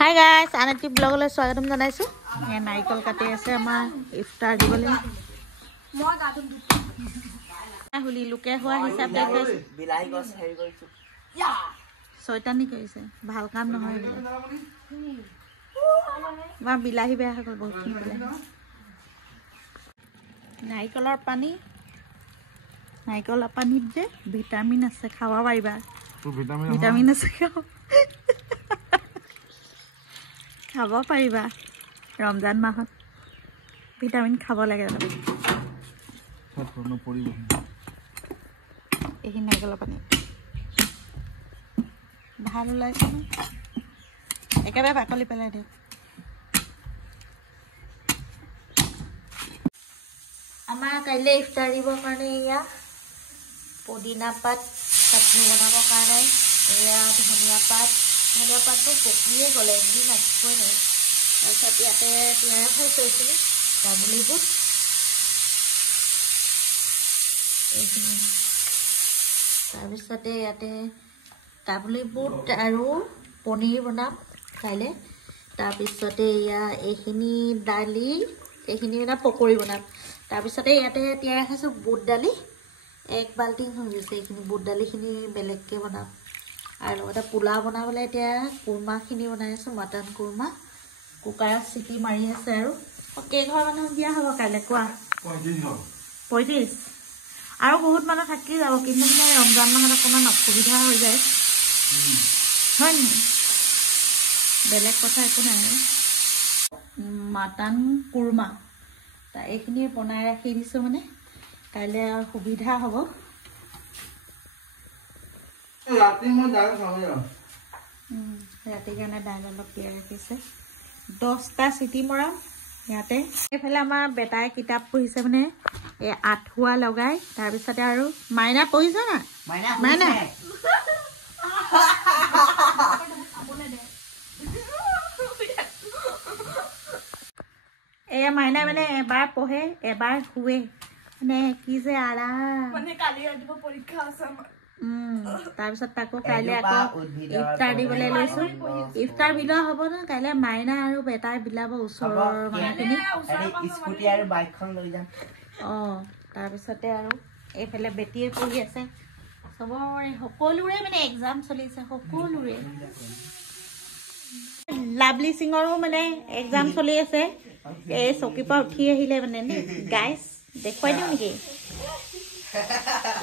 Hi guys, Anati vlog le swagatam janaisu. Ye naikol kate ase amar iftar dibole. Moi gadum huli luke hoa hisab de kais bilai gos heri korisu. Ya. Soitani kaise. Bhal kam nohoy. Ba bilahi beha hagol bahut bilahi. Naikolor pani. Naikola panit je vitamin ase khawa pariba. Tu vitamin ase khao. খাব পাৰিবা ৰমজান মাহত vitamin খাব লাগে সত্ৰন পৰিব এই নাইকল পানী ভাল লাগে একেবাৰে বাকলি পেলাই দিও আমাৰ কাইলে ইফতাৰ দিবৰ কাৰণে ইয়া পুদিনা পাত চাটনি বনাবৰ কাৰণে এয়া ধনিয়া পাত তো পকিয়ে গলে একদিন আসবই নাই তাৰপিছত ইয়াতে পিঁয়াজ হৈছিল কাবুলী বুট এইখিনি তাৰপিছতে ইয়াতে কাবুলী বুট আৰু পনীৰ বনাম খাইলে তাৰপিছতে ইয়া এইখিনি দালি এইখিনি এটা পকৰি বনাম তাৰপিছতে ইয়াতে তিয়াই ৰাখিছো বুট দালি এক বালটি হৈ গৈছে এইখিনি বুট দালিখিনি বেলেগকে বনাম আৰু এটা পোলা বনাবলে এতিয়া কুৰমা খিনি বনাই আছো মটন কুৰমা কুকাৰত সিটি মাৰি আছে আৰু কেই ঘৰ মানুহ দিয়া হ'ব কাইলে কোৱা 35 আৰু বহুত মানুহ থাকি যাব কিন্তু মানে ৰমজান মাহত অকমান অসুবিধা হৈ যায় হয় নি বেলেগ কথা একো নাই মটন কুৰমা তা এইখিনি বনাই ৰাখি দিছো মানে কাইলে সুবিধা হ'ব ৰাতি মই দাল খাওঁই ৰাতি কাৰণে দাল অলপ তিয়াই ৰাখিছে 10টা সিটি মৰাম ইয়াতে এফালে আমাৰ বেটাই কিতাপ পঢ়িছে মানে এই আঠুৱা লগাই তাৰ পিছতে আৰু মাইনা পঢ়িছে না মাইনা এ মাইনা মানে এবাৰ পঢ়ে এবাৰ শুৱে মানে কি যে আৰাম মানে কালি ৰাতিপুৱা পৰীক্ষা আছে আমাৰ তাৰপিছত তাকো কাইলে আকৌ ইফতাৰ দিবলে লৈছো ইফতাৰ বিলোৱা হ'ব না কাইলে মাইনা আৰু বেটাই বিলাব ওচৰৰ মানুহখিনি স্কুটি আৰু বাইকখন লৈ যাম তাৰপিছতে আৰু এইফালে বেটিয়ে পঢ়ি আছে সবৰে সকলোৰে মানে এক্সাম চলিছে সকলোৰে লাভলি সিংৰো মানে এক্সাম চলি আছে এই চকীপা উঠি আহিলে মানে গাইস দেখুৱাই দিও নেকি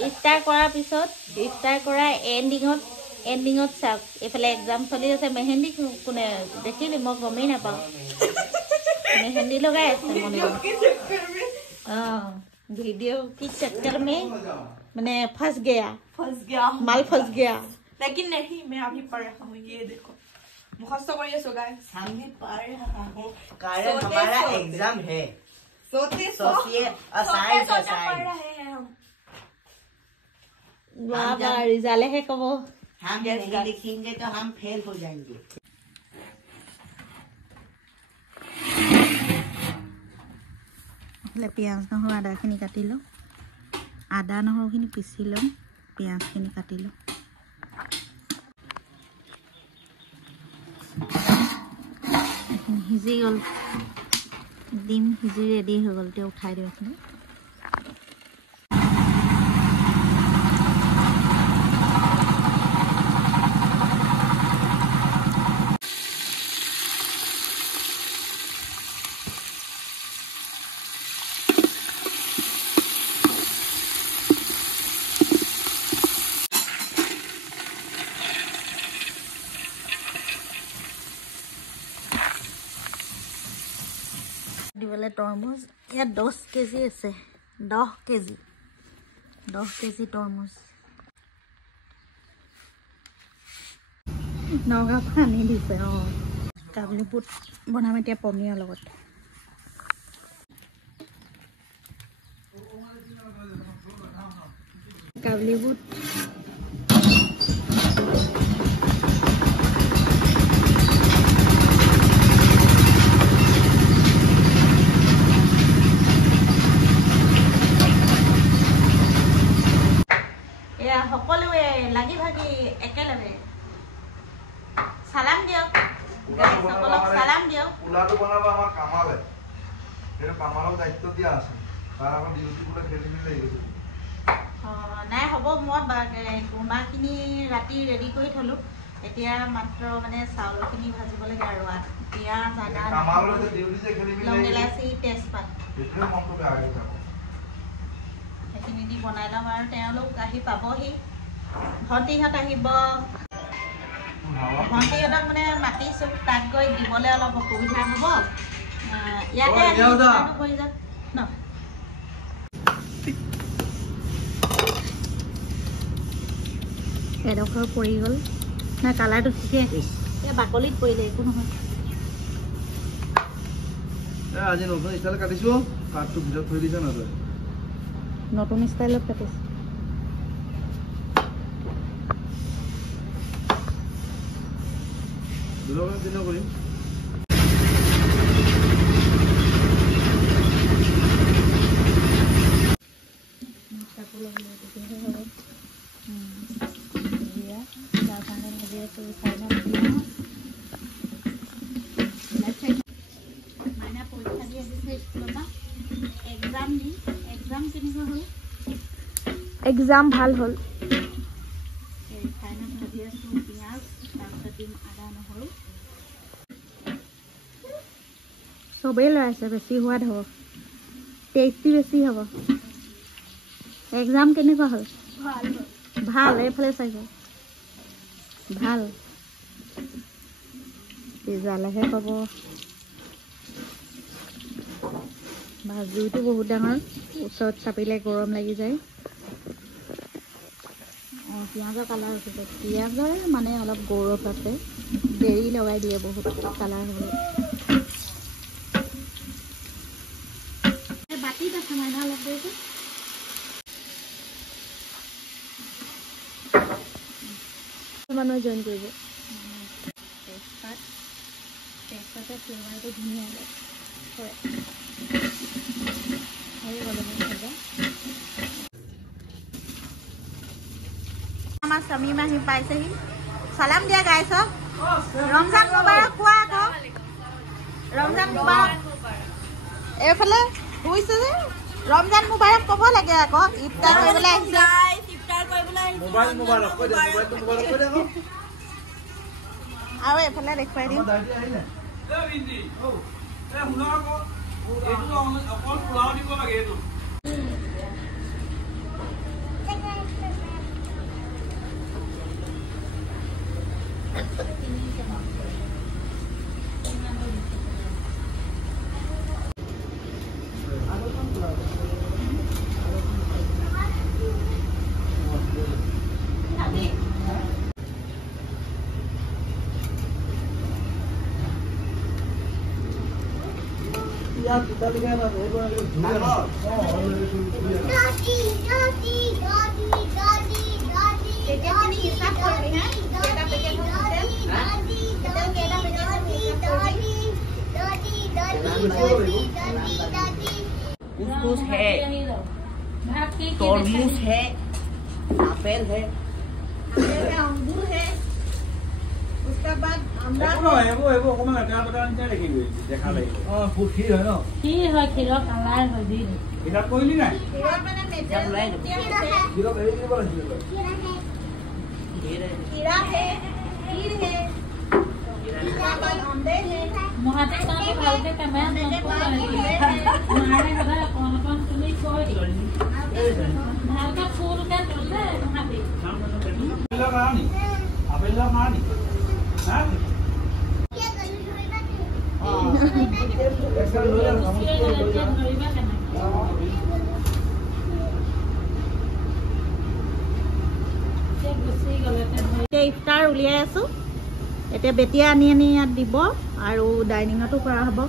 ইফতাৰ কৰাৰ পিছত ইফতাৰ কৰা এন্ডিঙত চাওক এফালে এক্সাম চলি আছে মেহেন্দি কোনে দেখিলি মই গমেই নাপাওঁ মেহেন্দি লগাই আছে মনে वीडियो की चक्कर में मैंने फंस गया माल फंस गया लेकिन नहीं मैं अभी पढ़ रहा हूँ ये देखो मुखस्त करिए सो गाइस हम भी पढ़ रहा हूँ कारण हमारा एग्जाम है सोचिए पढ़ रहे हैं हम बाबा रिजल्ट है कब हम नहीं लिखेंगे तो हम फेल हो जाएंगे पियाज নহৰু আদাখিনি কাটি লওঁ আদা নহৰুখিনি পিচি লওঁ পিয়াজখিনি কাটি লওঁ সিজি গ'ল ডিম সিজি ৰেডি হৈ গ'ল এতিয়া উঠাই দিওঁ আপুনি দিবলে তৰমুজ ইয়া 10 কেজি আছে 10 কেজি তৰমুজ নগা পানী দিছে কাবুলী বুট বনাম এতিয়া পনীৰৰ লগত কাবুলী বুট সকলোৱে লাগি ভাগি একেলগে সালাম দিয়ক সকলক সালাম দিয়ক পোলাটো বনাব আমাৰ কামালে এৰ কামালৰ দায়িত্ব দিয়া আছে তাৰ এখন ডিউটি পুৰা খেলি মেলি লাগি গৈছে নাই হ'ব মই কোমাখিনি ৰাতি ৰেডি কৰি থলো এতিয়া মাত্ৰ মানে চাউলখিনি ভাজিব লাগে আৰু পিঁয়াজ আদা কামালৰ যে ডিউটি যে খেলি মেলি লং ইলাচি তেজপাত এইটোৱে মনটো বেয়া হৈ যাব সেইখিনি দি বনাই লম আৰু তেওঁলোক আহি পাবহি ভণ্টিহঁত আহিব ভণ্টিহঁতক মানে মাতিছোঁ তাত গৈ দিবলৈ অলপ অসুবিধা হ'ব ইয়াতে কৰি যাওক ন এডোখৰ পৰি গ'ল না কালাৰটো ঠিকে এই বাকলিত পৰিলে একো নহয় আজি নতুন ষ্টাইল কাটিছো কাটটো ভিতৰত থৈ দিছে না তই নতুন ষ্টাইলত কাটিছে দুলগন দিন কৰিম এক্সাম ভাল হ'ল চবেই লৈ আছে বেছি সোৱাদ হ'ব টেষ্টি বেছি হ'ব এক্সাম কেনেকুৱা হ'ল ভাল এইফালে চাইছ ভাল পিজালেহে পাব ভাজুটো বহুত ডাঙৰ ওচৰত চাপিলে গৰম লাগি যায় পিঁয়াজৰ কালাৰ উঠিছে পিঁয়াজৰ মানে অলপ গৌৰৱ আছে দেৰি লগাই দিয়ে বহুত কালাৰ হ'লে বাতিত আছে মাইনা অলপ দেৰিছে মানুহে জইন কৰিব তেজপাতে ফ্লেভাৰটো ধুনীয়া হয় আমাৰ স্বামী আহি পাইছেহি সালাম দিয়া গাইছ ৰমজান মুবাৰক কোৱা আকৌ ৰমজান মুবাৰক এইফালে শুইছে যে ৰমজান মুবাৰক ক'ব লাগে আকৌ ইফতাৰ কৰিবলৈ আহিছে মোবাইল মোবাইল কৈ দে মোবাইলটো মোবাইল কৈ দে আকৌ আৰু এইফালে দেখুৱাই দিম यार पिता लिखा है ना वो कुछ है तरबूज है एप्पल है अंगूर है उसके बाद वो कौन लगा बता नहीं देखेंगे देखा लगेगा हां फूल खीर है ना खीर है खीर कलर है दी इधर कोई नहीं ना खीर मैंने मेजा बुलाए खीर कहीं नहीं बोला खीरा है खीर है मुहाते का तो भालते कमेंट हमको हमारे घर कौन सुनी कोई भाल का फूल का तोड़े वहां पे लगा नहीं अबे लगा नहीं हां ऐसा लोया ইফতাৰ উলিয়াই আছো এতিয়া বেটিয়া আনি ইয়াত দিব আৰু ডাইনিঙতো কৰা হ'ব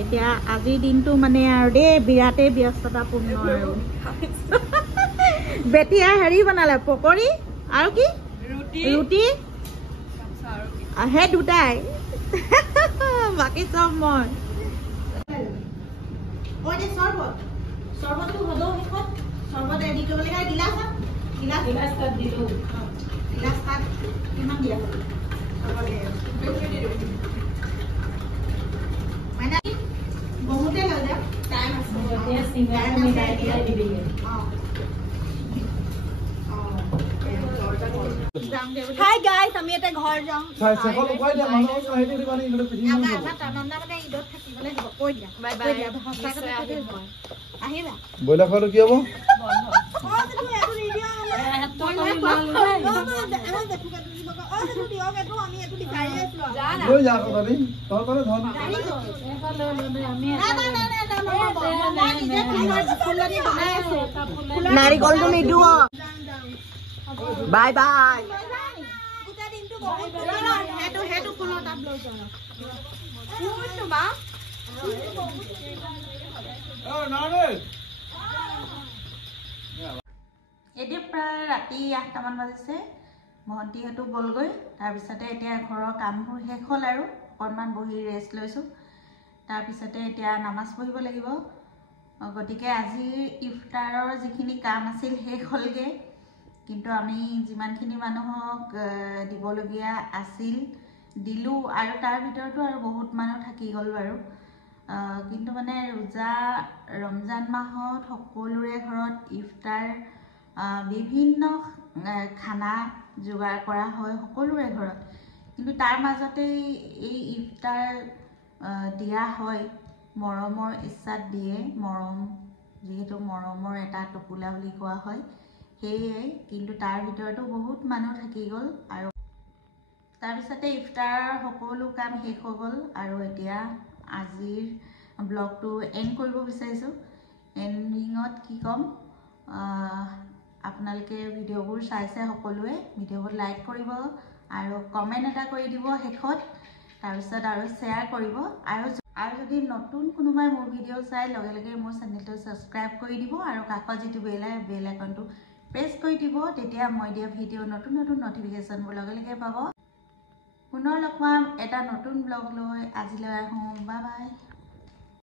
এতিয়া আজিৰ দিনটো মানে আৰু দেই বিৰাটেই ব্যস্ততাপূৰ্ণ আৰু বেটিয়া হেৰি বনালে পকৰি আৰু কি ৰুটি আহে দুটাই বাকি সব মই চৰ্বতটো হ'ব শেষত চৰ্বত ৰেডি কৰিব লাগে গিলাচ কাপ দিলোঁ গিলাচ কাপ কিমান দিয়া হ'ল হাই গাইছ আমি এটা ঘৰ যাওঁ আহিবা ব্ৰইলাৰ খোৱাটো কি হ'ব লৈ যা তহঁতি তহঁতৰে ধন নাৰিকলটো নিদিওঁ বাই বাই এতিয়া প্ৰায় ৰাতি 8টামান বাজিছে মহন্তিহঁতো গ'লগৈ তাৰপিছতে এতিয়া ঘৰৰ কামবোৰ শেষ হ'ল আৰু অকণমান বহি ৰেষ্ট লৈছোঁ তাৰপিছতে এতিয়া নামাজ পঢ়িব লাগিব গতিকে আজিৰ ইফতাৰৰ যিখিনি কাম আছিল শেষ হ'লগৈ কিন্তু আমি যিমানখিনি মানুহক দিবলগীয়া আছিল দিলোঁ আৰু তাৰ ভিতৰতো আৰু বহুত মানুহ থাকি গ'ল বাৰু কিন্তু মানে ৰমজান মাহত সকলোৰে ঘৰত ইফতাৰ বিভিন্ন খানা যোগাৰ কৰা হয় সকলোৰে ঘৰত কিন্তু তাৰ মাজতেই এই ইফতাৰ দিয়া হয় মৰমৰ ইচ্ছাত দিয়ে মৰম যিহেতু মৰমৰ এটা টোপোলা বুলি কোৱা হয় সেয়ে কিন্তু তাৰ ভিতৰতো বহুত মানুহ থাকি গ'ল আৰু তাৰপিছতে ইফতাৰ সকলো কাম শেষ হৈ গ'ল আৰু এতিয়া আজিৰ ব্লগটো এণ্ড কৰিব বিচাৰিছোঁ এণ্ডিঙত কি ক'ম আপোনালোকে ভিডিঅ'বোৰ চাইছে সকলোৱে ভিডিঅ'বোৰ লাইক কৰিব আৰু কমেণ্ট এটা কৰি দিব শেষত তাৰপিছত আৰু শ্বেয়াৰ কৰিব আৰু যদি নতুন কোনোবাই মোৰ ভিডিঅ' চাই লগে লগে মোৰ চেনেলটো ছাবস্ক্ৰাইব কৰি দিব আৰু কাষত যিটো বেল আইকনটো প্ৰেছ কৰি দিব তেতিয়া মই দিয়া ভিডিঅ' নতুন নতুন নটিফিকেশ্যনবোৰ লগে লগে পাব পুনৰ লগ পাম এটা নতুন ব্লগ লৈ আজিলৈ আহোঁ বাই বাই